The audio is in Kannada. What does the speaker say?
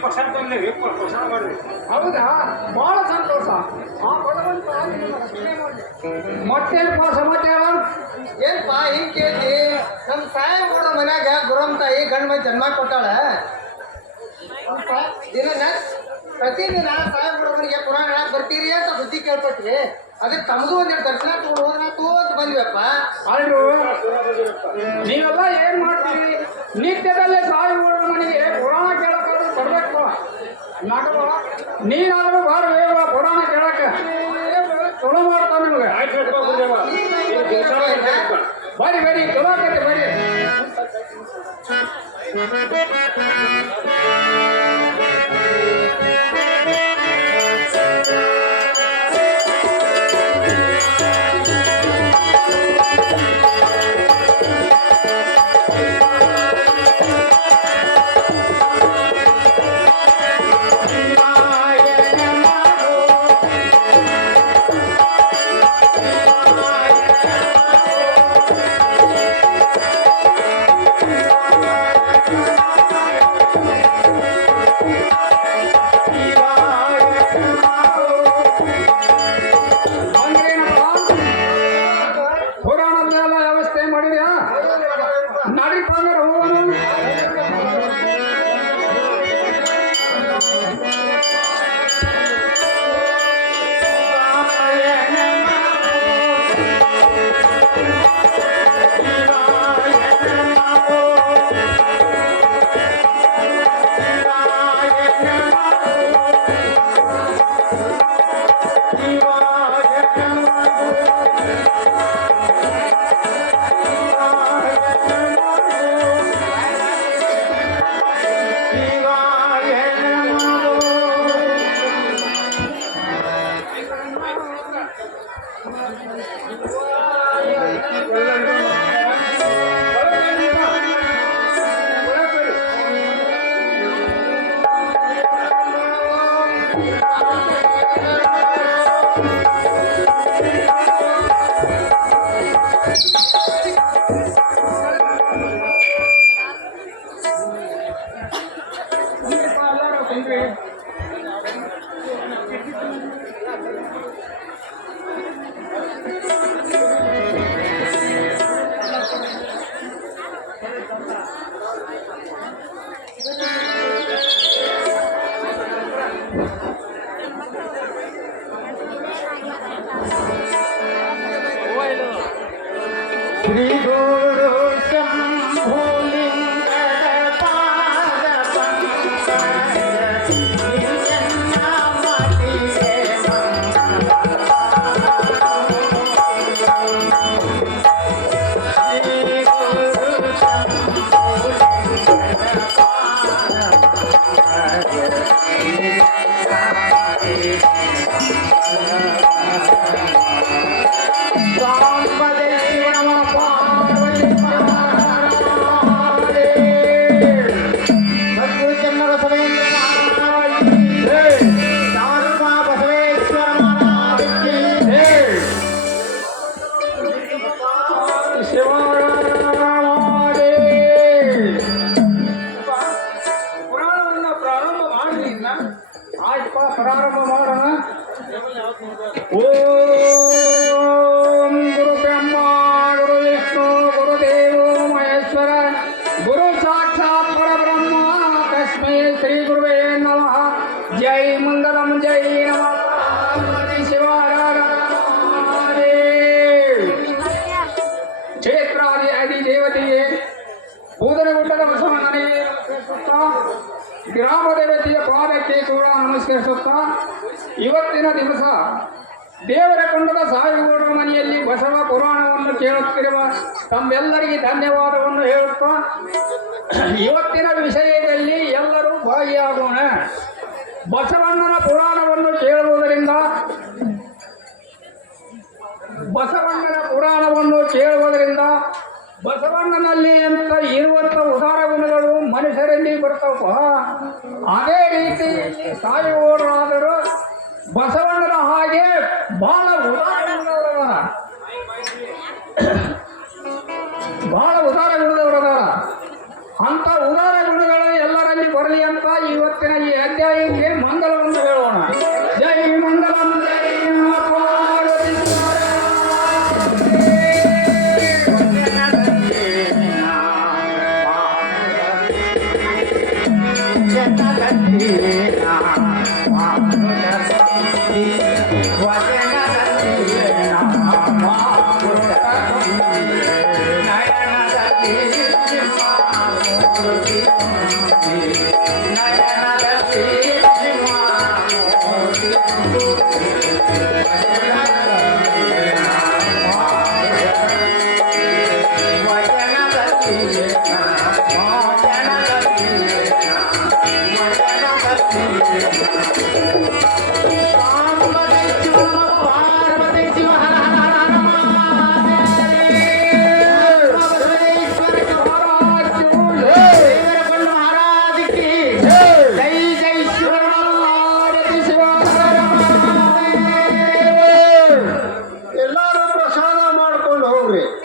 ಪ್ರಸಾದ ತಂದೇವಿ ಪ್ರಸಾದ ಮಾಡ್ರಿ ಹೌದಾ? ಬಹಳ ಸಂತೋಷ. ಆ ಭಗವಂತ ನಿನ್ನ ರಕ್ಷಣೆ ಮಾಡಲಿ. ಮತ್ತೇನಪ್ಪ ಸಮಾಚಾರ? ಏನ್ಪ ಹಿಂಗ್ ಕೇಳಿ ನಮ್ ತಾಯಿ ಕೂಡ ಮನ್ಯಾಗ ಗುರಂ ತಾಯಿ ಗಂಡ ಮೈ ಜನ್ಮ ಕೊಟ್ಟಾಳ. ದಿನ ಪ್ರತಿದಿನ ತಾಯಿ ಹುಡುಗನಿಗೆ ಪುರಾಣ ಬರ್ತೀರಿ ಅಂತ ಬುದ್ಧಿ ಕೇಳ್ಪಟ್ರಿ ಅದಕ್ಕೆ ತಮಗೂ ಒಂದೆರಡು ದರ್ಶನ ತಗೊಂಡು ಹೋಗೋಣ ತೋತ್ ಬಂದ್ವಪ್ಪ ಅಲ್ರು ನೀವೆಲ್ಲ ಏನ್ ಮಾಡ್ತೀರಿ? ನಿತ್ಯದಲ್ಲೇ ತಾಯಿ ಮನೆಗೆ ನೀನಾದ್ರೂ ಬಾರ ವೇವ ಪುರಾಣ ಕೇಳಕ್ಕ. ಚಲೋ ಮಾಡ್ತಾನ ನಿಮಗೆ. ಬರಿ ಬರಿ ಚಲೋ ಆಕತಿ ಬರಿ Bye. Yeah. गुरु ब्रह्मा, गुरु विष्णु गुरुदेव महेश्वर, गुरु साक्षात पर श्री गुरुवे नमः। जय मंगलम, जय नमः। ಗ್ರಾಮ ದೇವತೆಯ ಪಾದಕ್ಕೆ ಕೂಡ ನಮಸ್ಕರಿಸುತ್ತಾ, ಇವತ್ತಿನ ದಿವಸ ದೇವರ ಕೊಂಡದ ಸಾಯಿಗೌಡರ ಮನೆಯಲ್ಲಿ ಬಸವ ಪುರಾಣವನ್ನು ಕೇಳುತ್ತಿರುವ ತಮ್ಮೆಲ್ಲರಿಗೆ ಧನ್ಯವಾದವನ್ನು ಹೇಳುತ್ತಾ, ಇವತ್ತಿನ ವಿಷಯದಲ್ಲಿ ಎಲ್ಲರೂ ಭಾಗಿಯಾಗೋಣ. ಬಸವಣ್ಣನ ಪುರಾಣವನ್ನು ಕೇಳುವುದರಿಂದ, ಬಸವಣ್ಣನ ಪುರಾಣವನ್ನು ಕೇಳುವುದರಿಂದ ಬಸವಣ್ಣನಲ್ಲಿ ಅಂತ ಇರುವಂಥ ಉದಾರ ಗುಣಗಳು ಮನುಷ್ಯರಲ್ಲಿ ಬರ್ತಾವ ಅದೇ ರೀತಿ ಸಾಯುವವರಾದರೂ ಬಸವಣ್ಣನ ಹಾಗೆ ಬಹಳ ಉದಾರ ನಯನದ ಮೂರ್ತಿ ocurre?